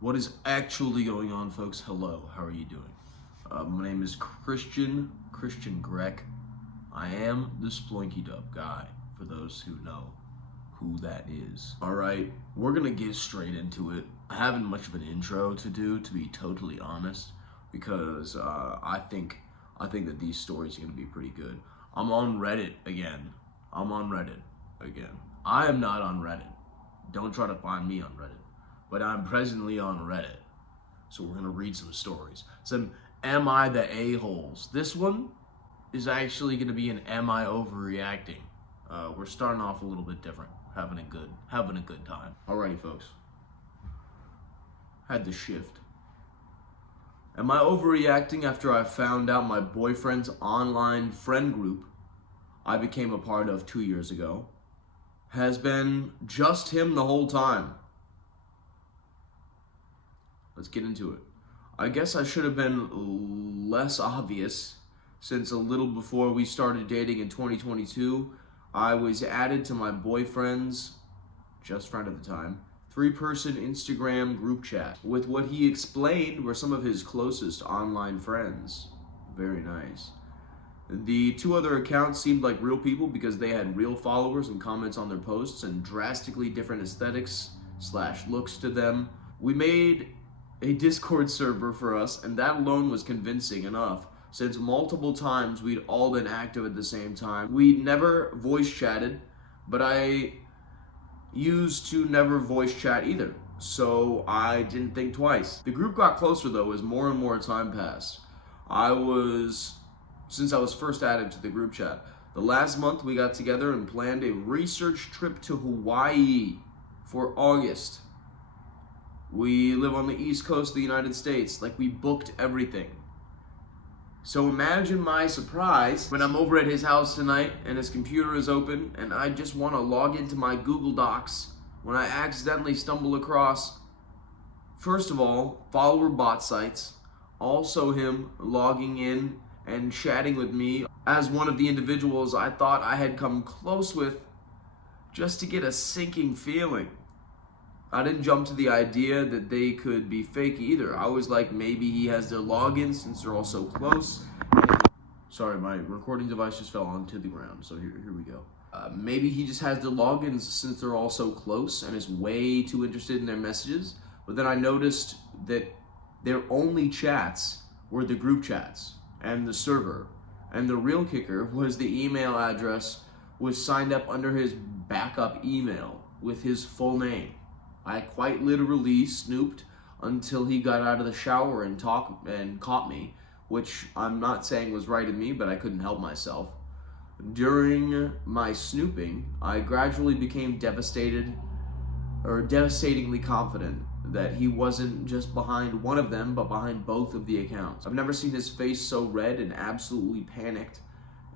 What is actually going on, folks? Hello, how are you doing? My name is Christian Grech. I am the Sploinky Dub guy, for those who know who that is. Alright, we're gonna get straight into it. I haven't much of an intro to do, to be totally honest, because I think that these stories are gonna be pretty good. I'm on Reddit again. I am not on Reddit. Don't try to find me on Reddit. But I'm presently on Reddit. So we're gonna read some stories. Some Am I the A-holes? This one is actually gonna be an Am I overreacting? We're starting off a little bit different. Having a good time. Alrighty, folks. Had to shift. Am I overreacting after I found out my boyfriend's online friend group I became a part of 2 years ago has been just him the whole time? Let's get into it. I guess I should have been less obvious, since a little before we started dating in 2022, I was added to my boyfriend's, just friend at the time, 3-person Instagram group chat with what he explained were some of his closest online friends. Very nice. The 2 other accounts seemed like real people because they had real followers and comments on their posts and drastically different aesthetics/looks to them. We made a Discord server for us, and that alone was convincing enough, since multiple times we'd all been active at the same time. We'd never voice chatted, but I used to never voice chat either, so I didn't think twice. The group got closer though as more and more time passed. Since I was first added to the group chat. The last month we got together and planned a research trip to Hawaii for August. We live on the East Coast of the United States, like we booked everything. So imagine my surprise when I'm over at his house tonight and his computer is open and I just want to log into my Google Docs when I accidentally stumble across, first of all, follower bot sites, also him logging in and chatting with me as one of the individuals I thought I had come close with just to get a sinking feeling. I didn't jump to the idea that they could be fake either. I was like, maybe he has their login since they're all so close. Sorry, my recording device just fell onto the ground, so here we go. Maybe he just has their logins since they're all so close and is way too interested in their messages. But then I noticed that their only chats were the group chats and the server. And the real kicker was the email address was signed up under his backup email with his full name. I quite literally snooped until he got out of the shower and caught me, which I'm not saying was right of me, but I couldn't help myself. During my snooping, I gradually became devastatingly confident that he wasn't just behind one of them, but behind both of the accounts. I've never seen his face so red and absolutely panicked,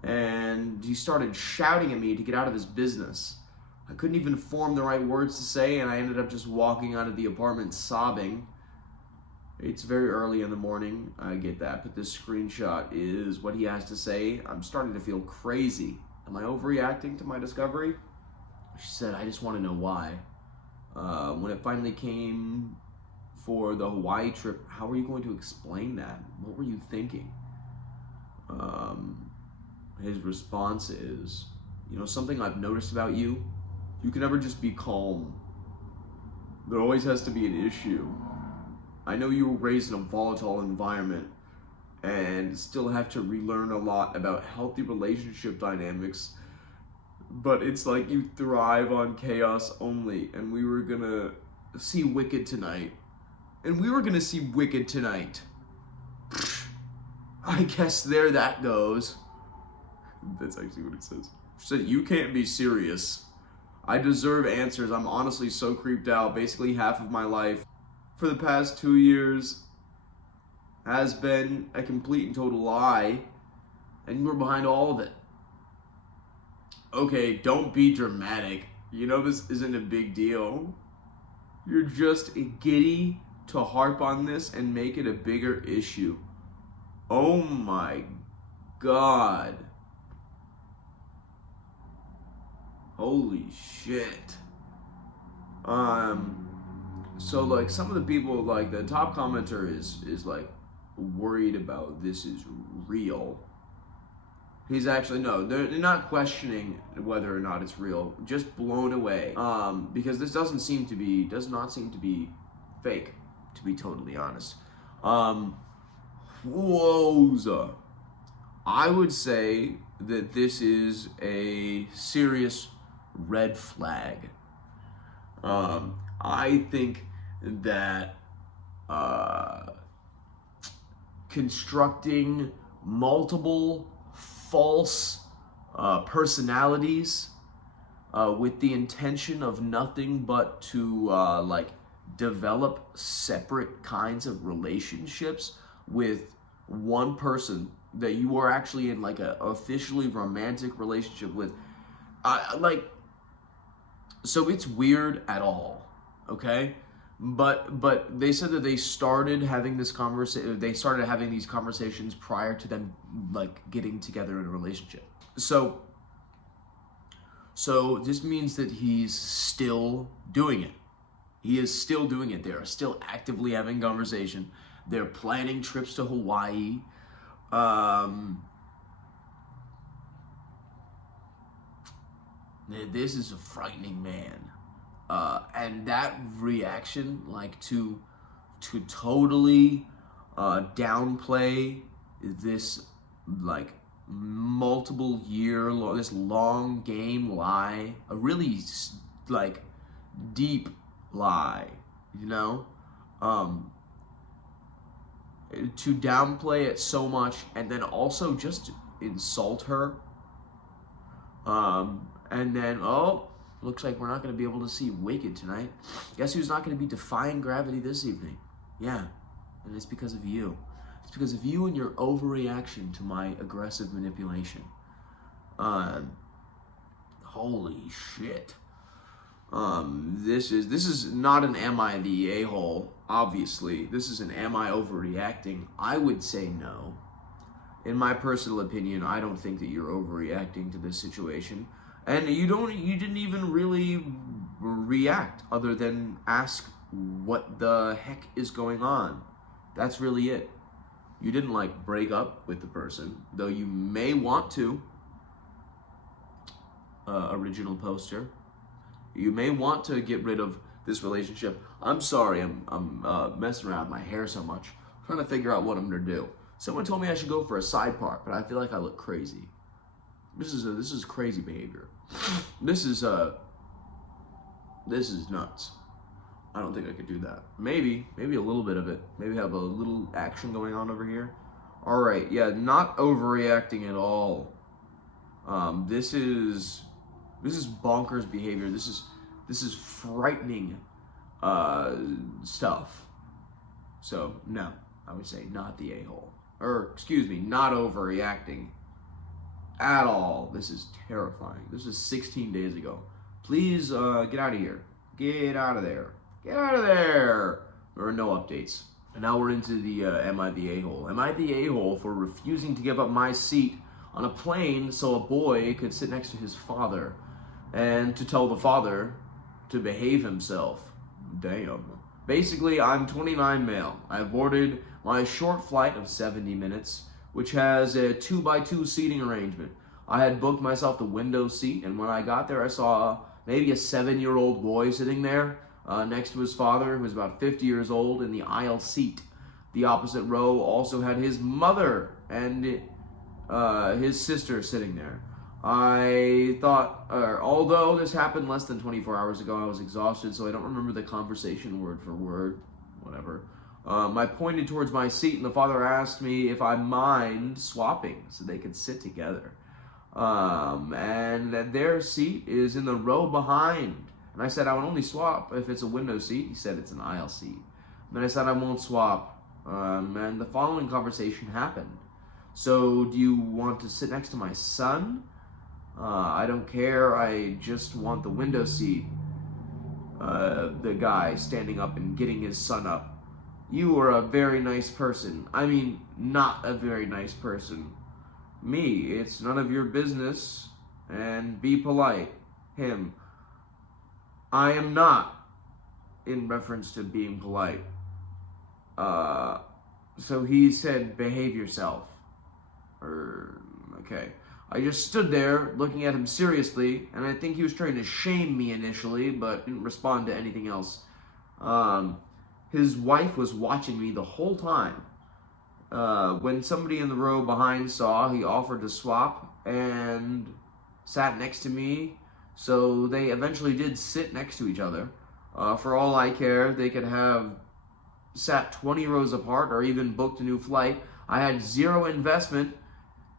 and he started shouting at me to get out of his business. I couldn't even form the right words to say, and I ended up just walking out of the apartment sobbing. It's very early in the morning, I get that, but this screenshot is what he has to say. I'm starting to feel crazy. Am I overreacting to my discovery? She said, I just want to know why. When it finally came for the Hawaii trip, how were you going to explain that? What were you thinking? His response is, something I've noticed about you, you can never just be calm. There always has to be an issue. I know you were raised in a volatile environment and still have to relearn a lot about healthy relationship dynamics, but it's like you thrive on chaos only, and we were gonna see Wicked tonight. I guess there that goes. That's actually what it says. She said, you can't be serious. I deserve answers. I'm honestly so creeped out. Basically half of my life for the past 2 years has been a complete and total lie, and you were behind all of it. Okay, don't be dramatic. This isn't a big deal. You're just giddy to harp on this and make it a bigger issue. Oh my God. Holy shit. So like some of the people, like the top commenter is like worried about this is real. He's actually, no, they're not questioning whether or not it's real, just blown away. Because this does not seem to be fake, to be totally honest. Whoa. I would say that this is a serious red flag. I think that constructing multiple false personalities with the intention of nothing but to like develop separate kinds of relationships with one person that you are actually in like a officially romantic relationship with, like, so it's weird at all, okay? But they said that they started having this conversation. They started having these conversations prior to them like getting together in a relationship. So this means that he's still doing it. He is still doing it. They are still actively having conversation. They're planning trips to Hawaii. This is a frightening man. And that reaction, like to totally downplay this like multiple year long, this long game lie, a really like deep lie, you know, to downplay it so much and then also just insult her, and then looks like we're not going to be able to see Wicked tonight. Guess who's not going to be defying gravity this evening? Yeah, and it's because of you. It's because of you and your overreaction to my aggressive manipulation. Holy shit. This is not an am I the a-hole, obviously. This is an am I overreacting? I would say no. In my personal opinion, I don't think that you're overreacting to this situation. And you didn't even really react other than ask what the heck is going on. That's really it. You didn't like break up with the person, though you may want to. Original poster. You may want to get rid of this relationship. I'm sorry, I'm messing around with my hair so much. I'm trying to figure out what I'm gonna do. Someone told me I should go for a side part, but I feel like I look crazy. This is crazy behavior. This is nuts. I don't think I could do that. Maybe a little bit of it. Maybe have a little action going on over here. All right, yeah, not overreacting at all. This is bonkers behavior. This is frightening stuff. So no, I would say not the a-hole, or excuse me, not overreacting at all. This is terrifying. This is 16 days ago. Please get out of here. Get out of there. Get out of there. There are no updates. And now we're into the am I the a-hole? Am I the a-hole for refusing to give up my seat on a plane so a boy could sit next to his father and to tell the father to behave himself? Damn. Basically, I'm 29 male. I boarded my short flight of 70 minutes, which has a 2x2 seating arrangement. I had booked myself the window seat, and when I got there, I saw maybe a 7-year-old boy sitting there next to his father, who was about 50 years old, in the aisle seat. The opposite row also had his mother and his sister sitting there. I thought, although this happened less than 24 hours ago, I was exhausted, so I don't remember the conversation word for word, whatever. I pointed towards my seat, and the father asked me if I mind swapping so they could sit together. And their seat is in the row behind. And I said I would only swap if it's a window seat. He said it's an aisle seat. And then I said I won't swap. And the following conversation happened. So do you want to sit next to my son? I don't care. I just want the window seat. The guy standing up and getting his son up. You are a very nice person. I mean, not a very nice person. Me, it's none of your business. And be polite. Him, I am not. in reference to being polite. So he said, behave yourself. Okay. I just stood there looking at him seriously, and I think he was trying to shame me initially, but didn't respond to anything else. His wife was watching me the whole time. When somebody in the row behind saw, he offered to swap and sat next to me. So they eventually did sit next to each other. For all I care, they could have sat 20 rows apart or even booked a new flight. I had zero investment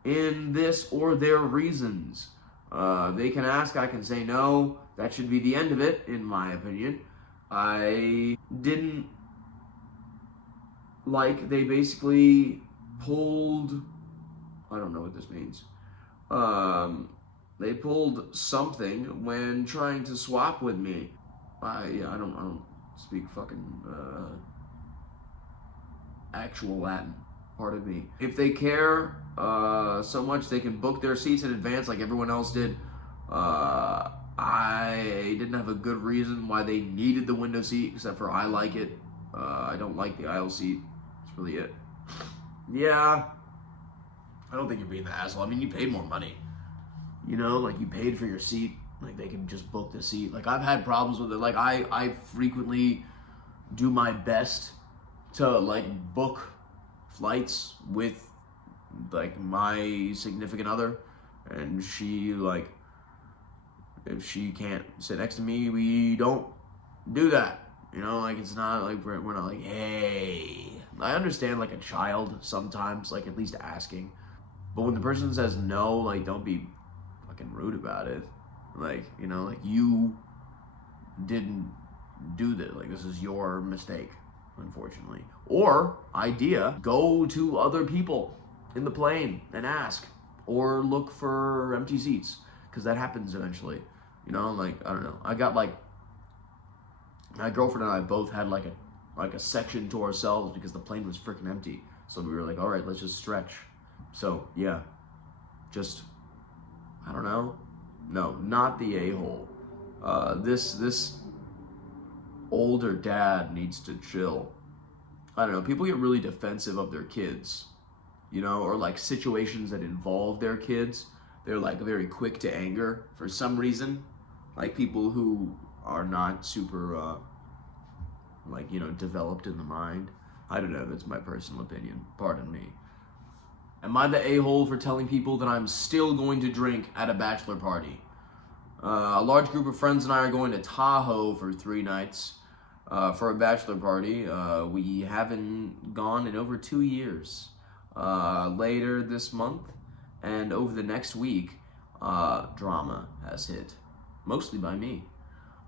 in this or their reasons. They can ask, I can say no. That should be the end of it, in my opinion. I didn't like, they basically pulled, I don't know what this means. They pulled something when trying to swap with me. I don't speak fucking actual Latin. Pardon me. If they care so much, they can book their seats in advance like everyone else did. I didn't have a good reason why they needed the window seat, except for I like it. I don't like the aisle seat. That's really it. Yeah, I don't think you're being the asshole. I mean, you paid more money. You know, like, you paid for your seat. Like, they can just book the seat. Like, I've had problems with it. Like, I frequently do my best to, like, book flights with, like, my significant other. And she, like, if she can't sit next to me, we don't do that. You know, like, it's not like we're not like, hey. I understand, like, a child sometimes, like, at least asking. But when the person says no, like, don't be fucking rude about it. Like, you know, like, you didn't do this. Like, this is your mistake, unfortunately. Or, idea, go to other people in the plane and ask. Or look for empty seats. Because that happens eventually. You know, like, I don't know. I got, like, my girlfriend and I both had, like a section to ourselves because the plane was freaking empty. So we were like, all right, let's just stretch. So, yeah. Just, I don't know. No, not the a-hole. This older dad needs to chill. I don't know. People get really defensive of their kids, you know, or like situations that involve their kids. They're like very quick to anger for some reason. Like people who are not super, like, you know, developed in the mind. I don't know. That's my personal opinion. Pardon me. Am I the a-hole for telling people that I'm still going to drink at a bachelor party? A large group of friends and I are going to Tahoe for 3 nights for a bachelor party. We haven't gone in over 2 years. Later this month and over the next week, drama has hit, mostly by me.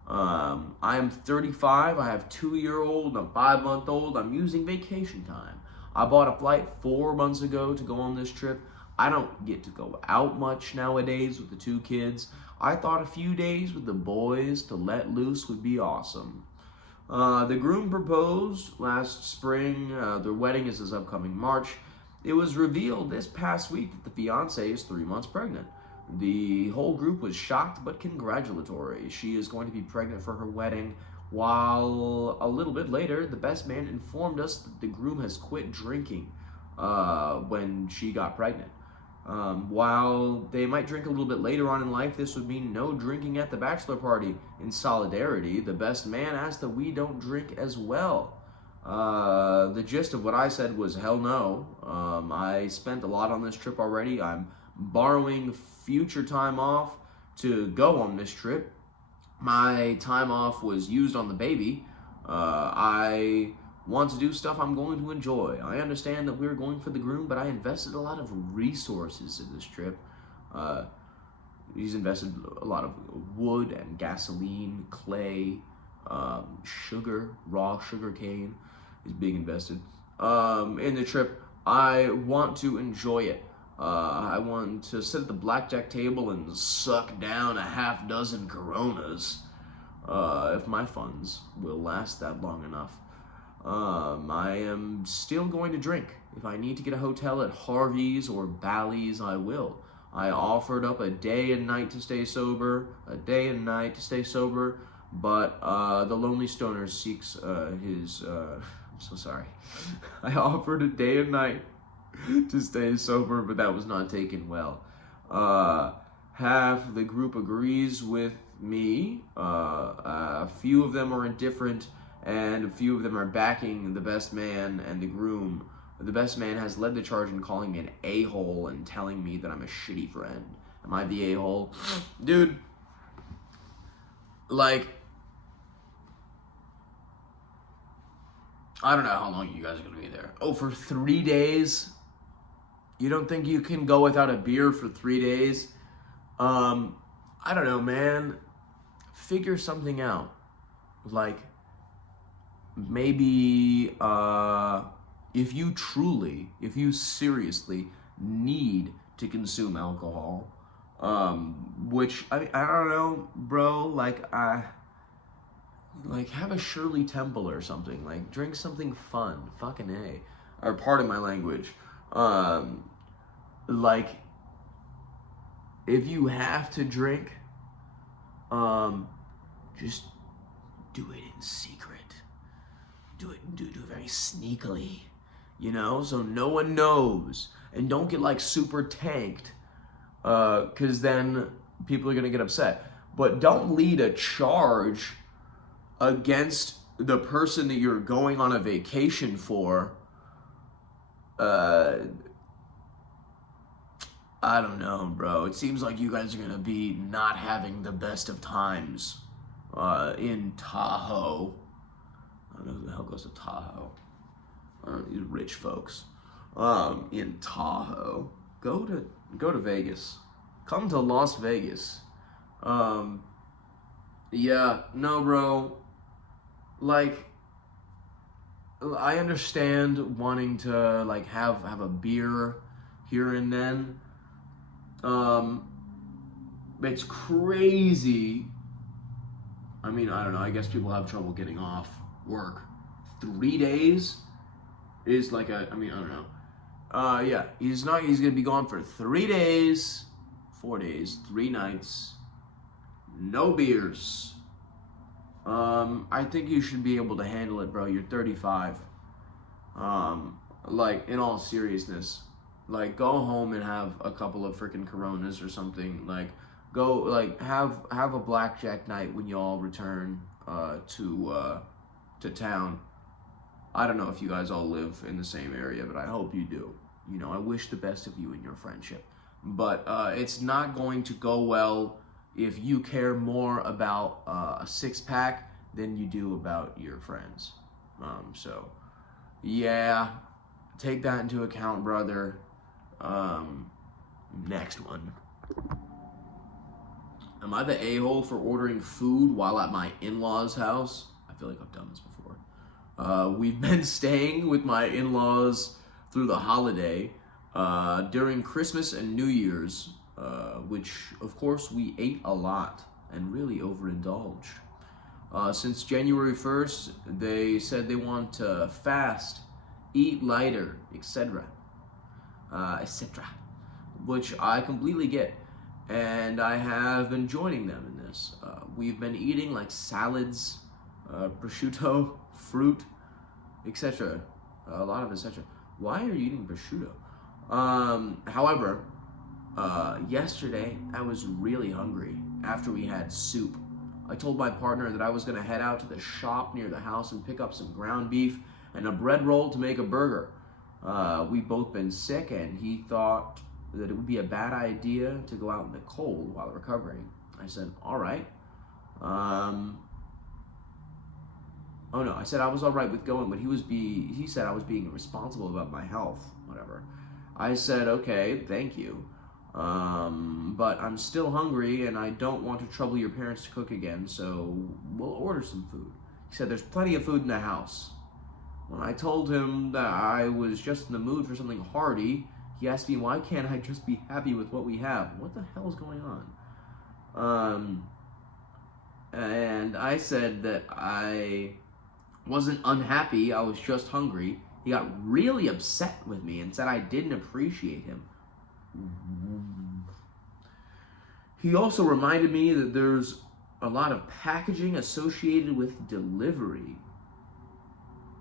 I am 35, I have a 2-year-old, a 5-month-old, I'm using vacation time. I bought a flight 4 months ago to go on this trip. I don't get to go out much nowadays with the 2 kids. I thought a few days with the boys to let loose would be awesome. The groom proposed last spring. Their wedding is this upcoming March. It was revealed this past week that the fiancée is 3 months pregnant. The whole group was shocked but congratulatory. She is going to be pregnant for her wedding, while a little bit later, the best man informed us that the groom has quit drinking when she got pregnant. While they might drink a little bit later on in life, this would mean no drinking at the bachelor party. In solidarity, the best man asked that we don't drink as well. The gist of what I said was hell no. I spent a lot on this trip already. I'm borrowing future time off to go on this trip. My time off was used on the baby. I want to do stuff I'm going to enjoy. I understand that we're going for the groom, but I invested a lot of resources in this trip. He's invested a lot of wood and gasoline, clay, sugar, raw sugar cane is being invested in the trip. I want to enjoy it. I want to sit at the blackjack table and suck down a half dozen Coronas, if my funds will last that long enough. I am still going to drink. If I need to get a hotel at Harvey's or Bally's, I will. I offered up a day and night to stay sober, a day and night to stay sober. But the lonely stoner seeks his. I'm so sorry. I offered a day and night to stay sober, but that was not taken well. Half the group agrees with me. A few of them are indifferent, and a few of them are backing the best man and the groom. The best man has led the charge in calling me an a-hole and telling me that I'm a shitty friend. Am I the a-hole? Dude, like, I don't know how long you guys are going to be there. Oh, for 3 days? You don't think you can go without a beer for 3 days? I don't know, man. Figure something out. Like, maybe, if you seriously need to consume alcohol, which, I don't know, bro, like, have a Shirley Temple or something. Like, drink something fun. Fucking A. Or pardon my language. Like, if you have to drink, just do it in secret. Do it very sneakily, you know, so no one knows. And don't get, like, super tanked, because then people are going to get upset. But don't lead a charge against the person that you're going on a vacation for. I don't know, bro. It seems like you guys are going to be not having the best of times in Tahoe. I don't know who the hell goes to Tahoe. These rich folks. In Tahoe. Go to Vegas. Come to Las Vegas. Yeah, no, bro. Like, I understand wanting to, like, have a beer here and then. It's crazy. I mean, I don't know. I guess people have trouble getting off work. 3 days is like I don't know. Yeah, he's gonna be gone for 3 days, 4 days, 3 nights, no beers. I think you should be able to handle it, bro. You're 35. Like, in all seriousness, like, go home and have a couple of freaking Coronas or something. Like, go, like, have a blackjack night when you all return to town. I don't know if you guys all live in the same area, but I hope you do. You know, I wish the best of you in your friendship. But it's not going to go well if you care more about a 6-pack than you do about your friends. So, yeah, take that into account, brother. Next one. Am I the a-hole for ordering food while at my in-laws' house? I feel like I've done this before. We've been staying with my in-laws through the holiday during Christmas and New Year's, which, of course, we ate a lot and really overindulged. Since January 1st, they said they want to fast, eat lighter, etc., which I completely get, and I have been joining them in this. We've been eating, like, salads, prosciutto, fruit, etc. A lot of etc. Why are you eating prosciutto? However, yesterday I was really hungry after we had soup. I told my partner that I was going to head out to the shop near the house and pick up some ground beef and a bread roll to make a burger. We've both been sick, and he thought that it would be a bad idea to go out in the cold while recovering. I said, all right. Oh no, I said I was all right with going, but he said I was being irresponsible about my health, whatever. I said, okay, thank you. But I'm still hungry, and I don't want to trouble your parents to cook again, so we'll order some food. He said, there's plenty of food in the house. When I told him that I was just in the mood for something hearty, he asked me, why can't I just be happy with what we have? What the hell is going on? And I said that I wasn't unhappy, I was just hungry. He got really upset with me and said I didn't appreciate him. He also reminded me that there's a lot of packaging associated with delivery.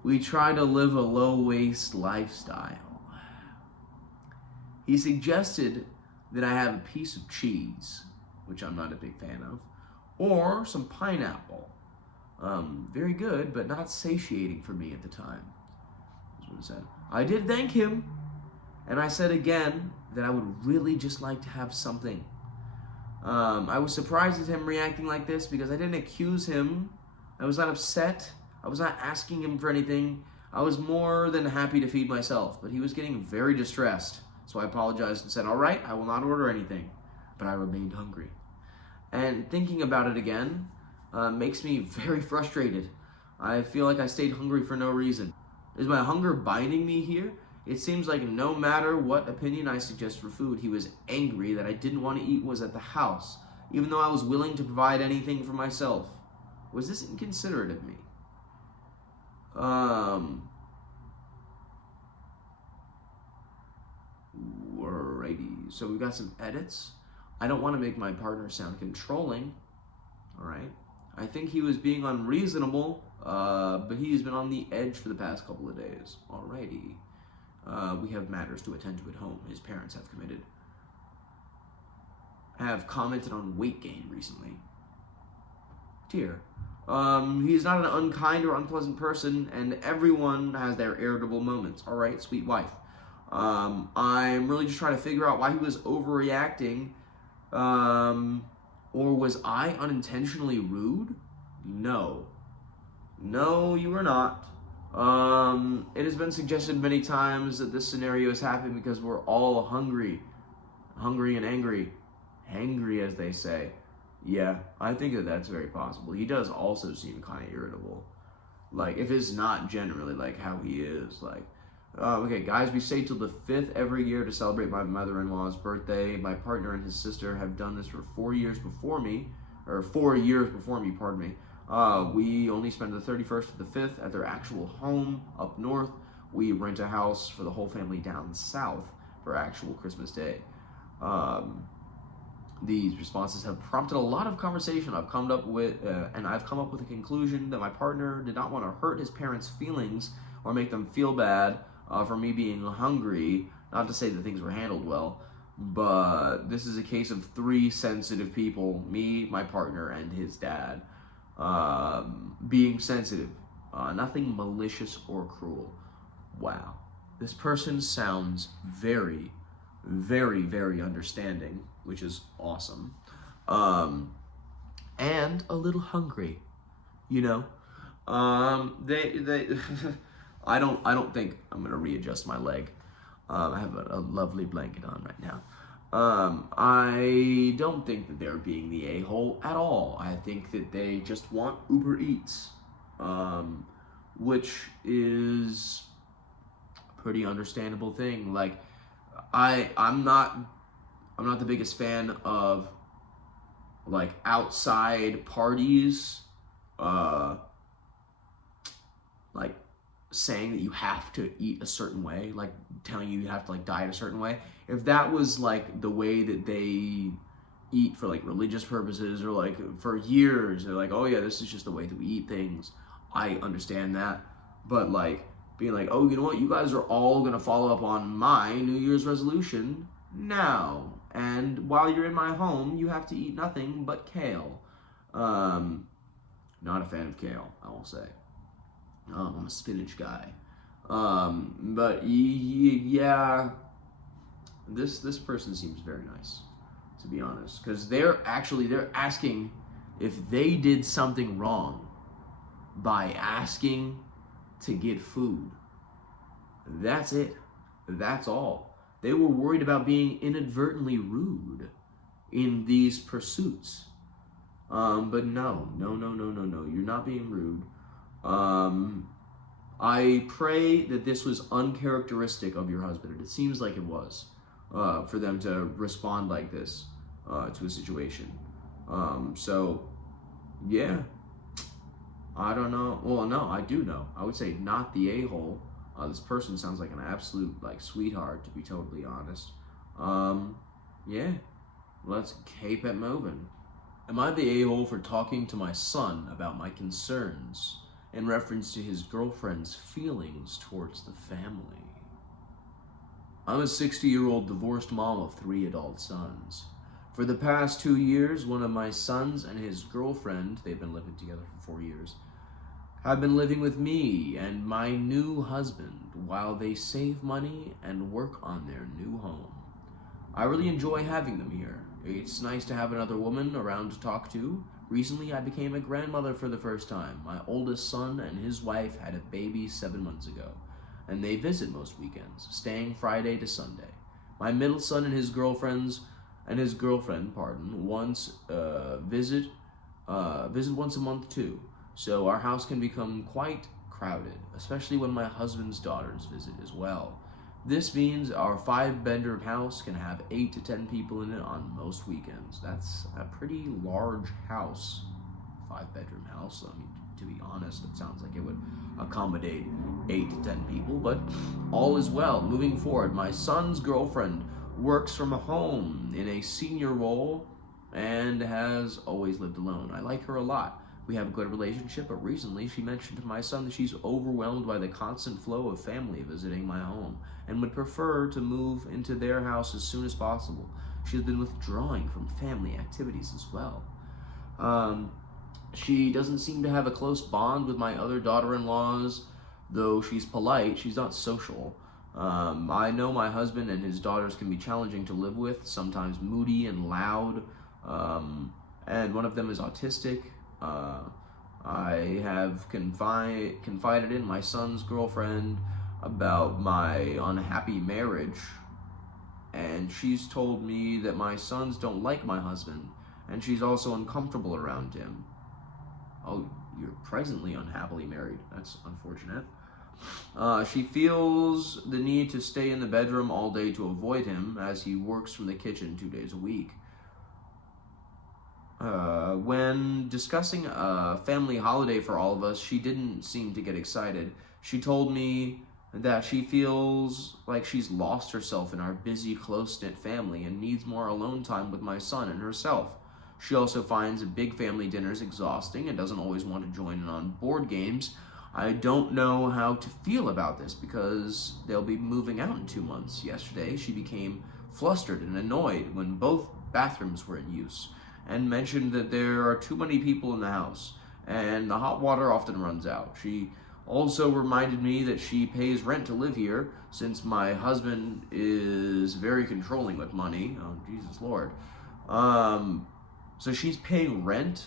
We try to live a low-waste lifestyle. He suggested that I have a piece of cheese, which I'm not a big fan of, or some pineapple. Very good, but not satiating for me at the time. That's what it said. I did thank him, and I said again that I would really just like to have something. I was surprised at him reacting like this because I didn't accuse him. I was not upset. I was not asking him for anything. I was more than happy to feed myself, but he was getting very distressed. So I apologized and said, all right, I will not order anything. But I remained hungry. And thinking about it again makes me very frustrated. I feel like I stayed hungry for no reason. Is my hunger binding me here? It seems like no matter what opinion I suggest for food, he was angry that I didn't want to eat what was at the house, even though I was willing to provide anything for myself. Was this inconsiderate of me? Alrighty, so we've got some edits. I don't want to make my partner sound controlling. Alright. I think he was being unreasonable, but he's been on the edge for the past couple of days. Alrighty. We have matters to attend to at home. His parents have commented on weight gain recently. Dear. He is not an unkind or unpleasant person, and everyone has their irritable moments. Alright, sweet wife. I'm really just trying to figure out why he was overreacting. Or was I unintentionally rude? No. No, you were not. It has been suggested many times that this scenario has happened because we're all hungry. Hungry and angry. Hangry, as they say. Yeah, I think that that's very possible. He does also seem kind of irritable. Like, if it's not generally like how he is, like, okay, guys, we stay till the 5th every year to celebrate my mother-in-law's birthday. My partner and his sister have done this for 4 years before me, pardon me. We only spend the 31st to the 5th at their actual home up north. We rent a house for the whole family down south for actual Christmas Day. These responses have prompted a lot of conversation. I've come up with a conclusion that my partner did not want to hurt his parents' feelings or make them feel bad for me being hungry. Not to say that things were handled well, but this is a case of 3 sensitive people, me, my partner, and his dad, being sensitive. Nothing malicious or cruel. Wow. This person sounds very, very, very understanding, which is awesome. And a little hungry, you know. They I don't think I'm gonna readjust my leg. I have a lovely blanket on right now. I don't think that they're being the a-hole at all. I think that they just want Uber Eats, which is a pretty understandable thing. Like, I'm not the biggest fan of like outside parties, like saying that you have to eat a certain way, like telling you have to like diet a certain way. If that was like the way that they eat for like religious purposes, or like for years they're like, oh yeah, this is just the way that we eat things, I understand that. But like being like, oh, you know what, you guys are all gonna follow up on my New Year's resolution now, and while you're in my home you have to eat nothing but kale. Not a fan of kale, I will say. I'm a spinach guy. But yeah, this person seems very nice, to be honest, because they're asking if they did something wrong by asking to get food. That's it. That's all. They were worried about being inadvertently rude in these pursuits. But no. You're not being rude. I pray that this was uncharacteristic of your husband, and it seems like it was, for them to respond like this to a situation. So, yeah, I don't know. Well, no, I do know. I would say not the a-hole. This person sounds like an absolute like sweetheart, to be totally honest. Yeah, let's keep it moving. Am I the a-hole for talking to my son about my concerns in reference to his girlfriend's feelings towards the family? I'm a 60-year-old divorced mom of 3 adult sons. For the past 2 years, one of my sons and his girlfriend, they've been living together for 4 years, have been living with me and my new husband while they save money and work on their new home. I really enjoy having them here. It's nice to have another woman around to talk to. Recently, I became a grandmother for the first time. My oldest son and his wife had a baby 7 months ago, and they visit most weekends, staying Friday to Sunday. My middle son and his girlfriend, visit once a month too. So our house can become quite crowded, especially when my husband's daughters visit as well. This means our 5-bedroom house can have 8 to 10 people in it on most weekends. That's a pretty large house, 5-bedroom house. I mean, to be honest, it sounds like it would accommodate 8 to 10 people, but all is well. Moving forward, my son's girlfriend works from home in a senior role and has always lived alone. I like her a lot. We have a good relationship, but recently she mentioned to my son that she's overwhelmed by the constant flow of family visiting my home and would prefer to move into their house as soon as possible. She has been withdrawing from family activities as well. She doesn't seem to have a close bond with my other daughter-in-laws, though she's polite, she's not social. I know my husband and his daughters can be challenging to live with, sometimes moody and loud, and one of them is autistic. I have confided in my son's girlfriend about my unhappy marriage, and she's told me that my sons don't like my husband, and she's also uncomfortable around him. Oh, you're presently unhappily married. That's unfortunate. She feels the need to stay in the bedroom all day to avoid him, as he works from the kitchen 2 days a week. When discussing a family holiday for all of us, she didn't seem to get excited. She told me that she feels like she's lost herself in our busy, close-knit family and needs more alone time with my son and herself. She also finds big family dinners exhausting and doesn't always want to join in on board games. I don't know how to feel about this because they'll be moving out in 2 months. Yesterday, she became flustered and annoyed when both bathrooms were in use and mentioned that there are too many people in the house and the hot water often runs out. She also reminded me that she pays rent to live here since my husband is very controlling with money. Oh, Jesus Lord. So she's paying rent.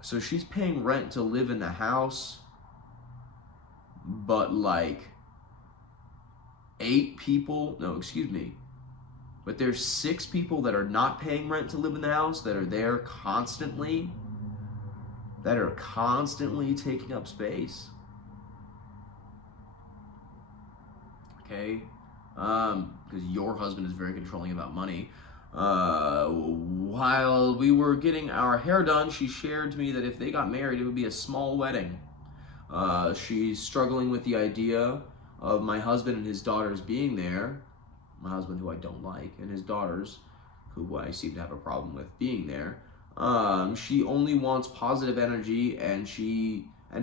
So she's paying rent to live in the house, but like 8 people, no, excuse me. But there's 6 people that are not paying rent to live in the house that are there constantly, that are constantly taking up space. Okay? Because your husband is very controlling about money. While we were getting our hair done, she shared to me that if they got married, it would be a small wedding. She's struggling with the idea of my husband and his daughters being there. My husband, who I don't like, and his daughters, who I seem to have a problem with being there. She only wants positive energy and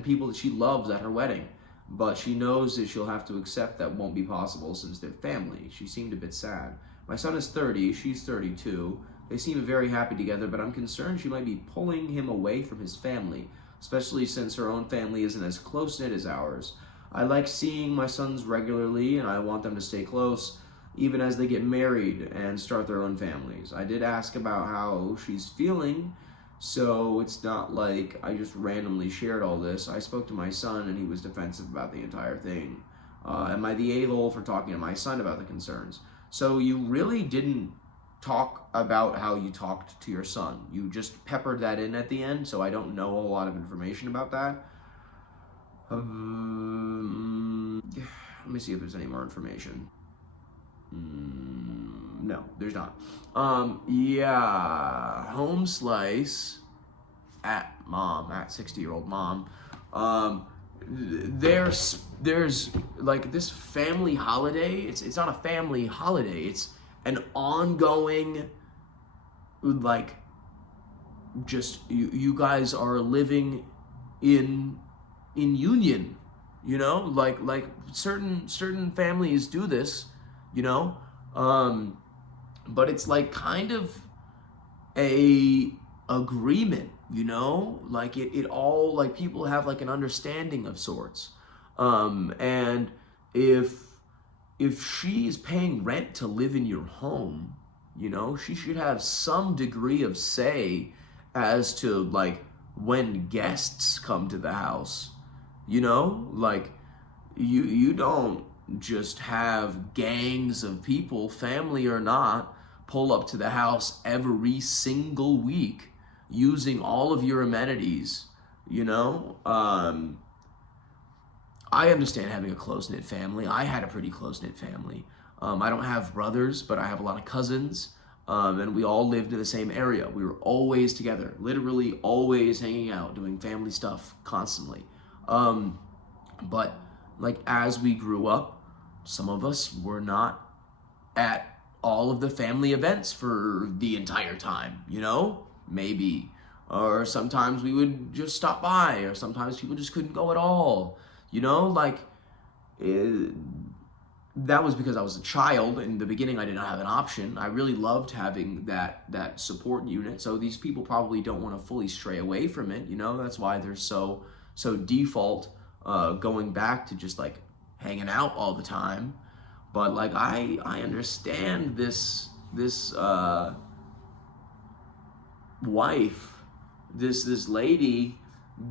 people that she loves at her wedding. But she knows that she'll have to accept that won't be possible since they're family. She seemed a bit sad. My son is 30, she's 32. They seem very happy together, but I'm concerned she might be pulling him away from his family, especially since her own family isn't as close-knit as ours. I like seeing my sons regularly, and I want them to stay close, even as they get married and start their own families. I did ask about how she's feeling, so it's not like I just randomly shared all this. I spoke to my son, and he was defensive about the entire thing. Am I the a-hole for talking to my son about the concerns? So you really didn't talk about how you talked to your son. You just peppered that in at the end, so I don't know a lot of information about that. Let me see if there's any more information. No, there's not. Yeah, home slice at 60-year-old mom. There's like this family holiday. It's not a family holiday. It's an ongoing like just you guys are living in union, like certain families do this, you know, but it's like kind of a agreement, like it all, like people have like an understanding of sorts, and if she's paying rent to live in your home, she should have some degree of say as to like when guests come to the house. Like you don't just have gangs of people, family or not, pull up to the house every single week using all of your amenities. I understand having a close-knit family. I had a pretty close-knit family. I don't have brothers, but I have a lot of cousins, and we all lived in the same area. We were always together, literally always hanging out, doing family stuff constantly. But like as we grew up, some of us were not at all of the family events for the entire time, maybe. Or sometimes we would just stop by, or sometimes people just couldn't go at all. Like that was because I was a child. In the beginning, I did not have an option. I really loved having that support unit. So these people probably don't want to fully stray away from it. That's why they're so default going back to just like hanging out all the time. But like I understand this wife, this lady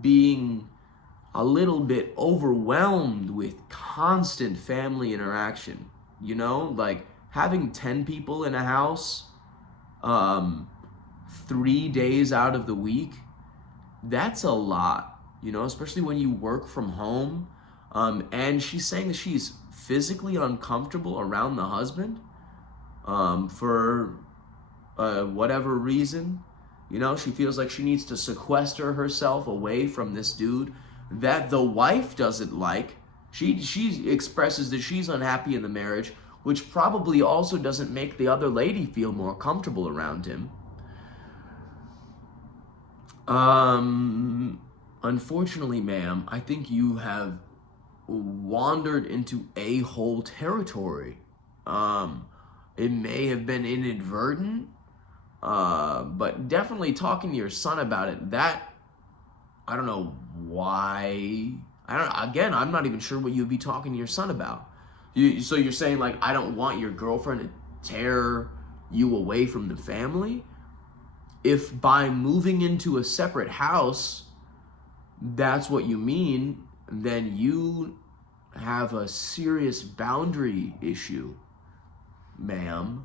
being a little bit overwhelmed with constant family interaction, like having 10 people in a house 3 days out of the week. That's a lot, especially when you work from home. And she's saying that she's physically uncomfortable around the husband for whatever reason. She feels like she needs to sequester herself away from this dude that the wife doesn't like. She expresses that she's unhappy in the marriage, which probably also doesn't make the other lady feel more comfortable around him. Unfortunately, ma'am, I think you have wandered into a-hole territory. It may have been inadvertent, but definitely talking to your son about it, that, I don't know why. Again, I'm not even sure what you'd be talking to your son about. So you're saying, like, I don't want your girlfriend to tear you away from the family? If by moving into a separate house, that's what you mean, then you have a serious boundary issue, ma'am.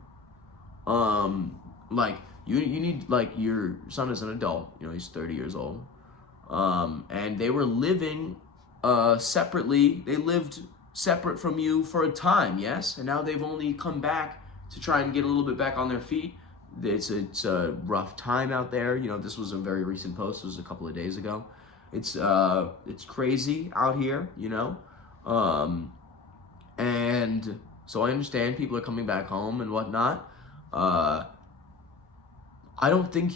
Like, you need, like, your son is an adult, he's 30 years old. And they were living separately. They lived separate from you for a time, yes? And now they've only come back to try and get a little bit back on their feet. It's a rough time out there. This was a very recent post. It was a couple of days ago. It's crazy out here, and so I understand people are coming back home and whatnot. I don't think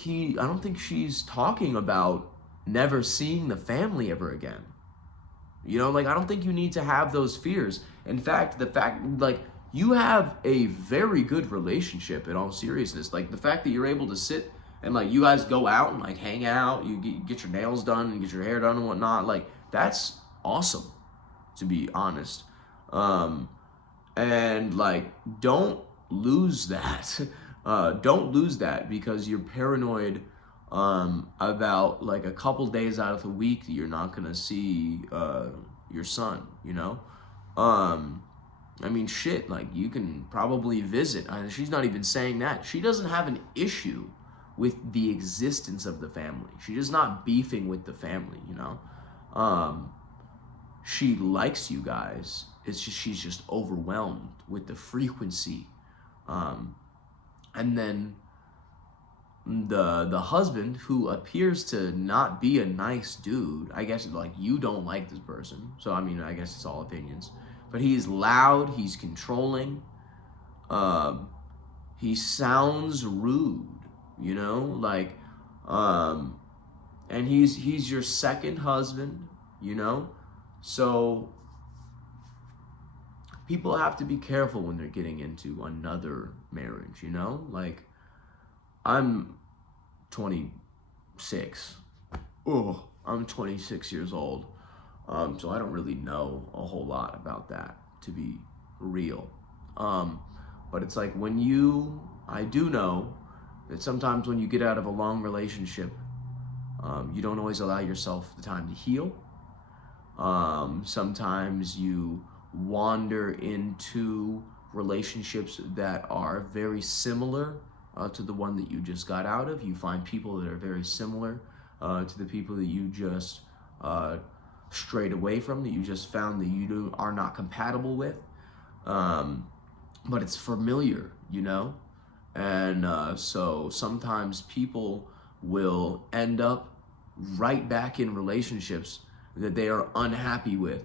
she's talking about never seeing the family ever again. Like, I don't think you need to have those fears. In fact, like, you have a very good relationship in all seriousness. Like, the fact that you're able to sit and, like, you guys go out and, like, hang out, you get your nails done and get your hair done and whatnot, like, that's awesome, to be honest. And, like, don't lose that. Don't lose that because you're paranoid about, like, a couple days out of the week that you're not gonna see your son, I mean, shit, like, you can probably visit. She's not even saying that. She doesn't have an issue with the existence of the family. She's just not beefing with the family, She likes you guys. It's just she's just overwhelmed with the frequency. And then the husband, who appears to not be a nice dude, I guess, like, you don't like this person, so I mean, I guess it's all opinions, but he's loud, he's controlling, he sounds rude, like, And he's your second husband, you know? So people have to be careful when they're getting into another marriage, you know? Like, I'm 26. Oh, I'm 26 years old. So I don't really know a whole lot about that, to be real. But it's like I do know that sometimes when you get out of a long relationship, you don't always allow yourself the time to heal. Sometimes you wander into relationships that are very similar to the one that you just got out of. You find people that are very similar to the people that you just strayed away from, that you just found that you are not compatible with. But it's familiar, you know? And so sometimes people will end up right back in relationships that they are unhappy with.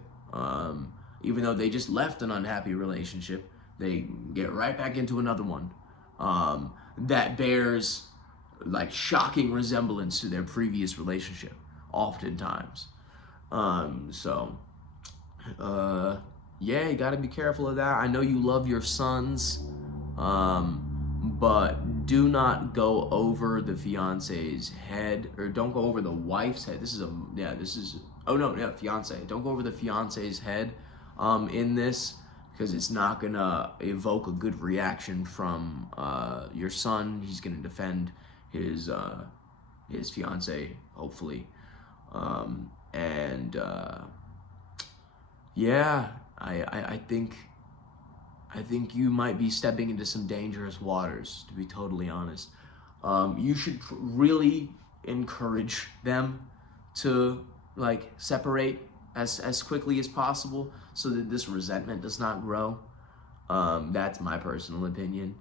Even though they just left an unhappy relationship, they get right back into another one that bears like shocking resemblance to their previous relationship, oftentimes. Yeah, you gotta be careful of that. I know you love your sons, but do not go over the fiance's head, or don't go over the wife's head. Fiance. Don't go over the fiance's head in this, because it's not gonna evoke a good reaction from your son. He's gonna defend his fiance, hopefully. Yeah, I think you might be stepping into some dangerous waters, to be totally honest. You should really encourage them to like separate as quickly as possible, so that this resentment does not grow. That's my personal opinion.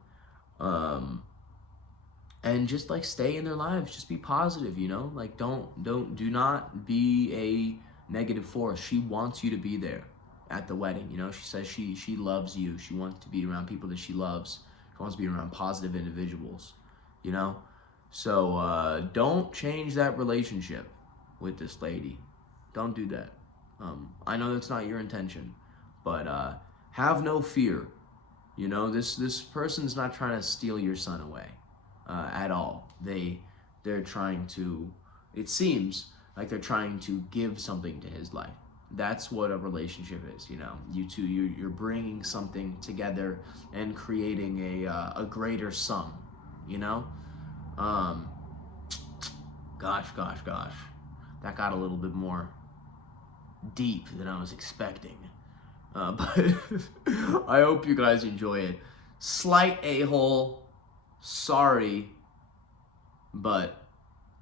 And just like stay in their lives, just be positive, you know? Like do not be a negative force. She wants you to be there at the wedding, you know? She says she loves you. She wants to be around people that she loves. She wants to be around positive individuals, you know? So don't change that relationship with this lady. Don't do that. I know that's not your intention, but have no fear. You know, this person's not trying to steal your son away at all. They're trying to, it seems like they're trying to give something to his life. That's what a relationship is, you know. You two, you're bringing something together and creating a greater sum, you know. Gosh, that got a little bit more deep than I was expecting. But I hope you guys enjoy it. Slight a-hole, sorry, but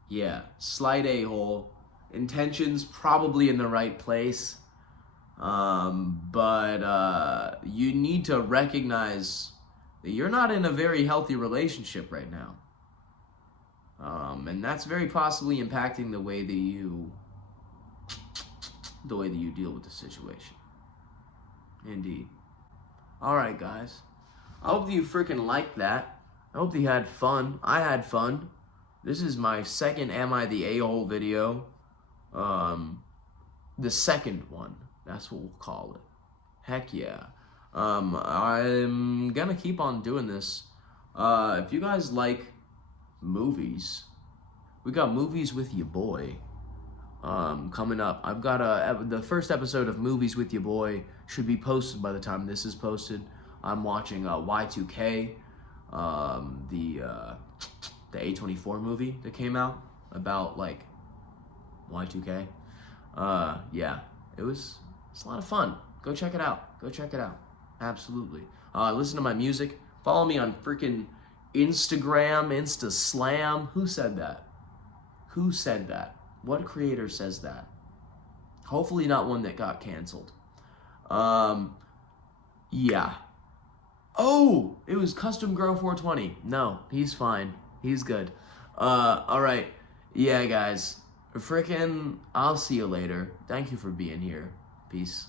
yeah, slight a-hole. Intentions probably in the right place, but you need to recognize that you're not in a very healthy relationship right now, and that's very possibly impacting the way that you deal with the situation. Indeed. Alright, guys. I hope that you freaking liked that. I hope that you had fun. I had fun. This is my second Am I the A-hole video. The second one. That's what we'll call it. Heck yeah. I'm gonna keep on doing this. If you guys like movies, we got Movies with Your Boy coming up. I've got the first episode of Movies with Your Boy should be posted by the time this is posted. I'm watching Y2K, the A24 movie that came out about like Y2K. Yeah, it's a lot of fun. Go check it out. Absolutely. Listen to my music. Follow me on freaking Instagram, Instaslam. Who said that? What creator says that? Hopefully not one that got canceled. Yeah. Oh, it was Custom Grow 420. No, he's fine. He's good. Alright. Yeah, guys. Frickin', I'll see you later. Thank you for being here. Peace.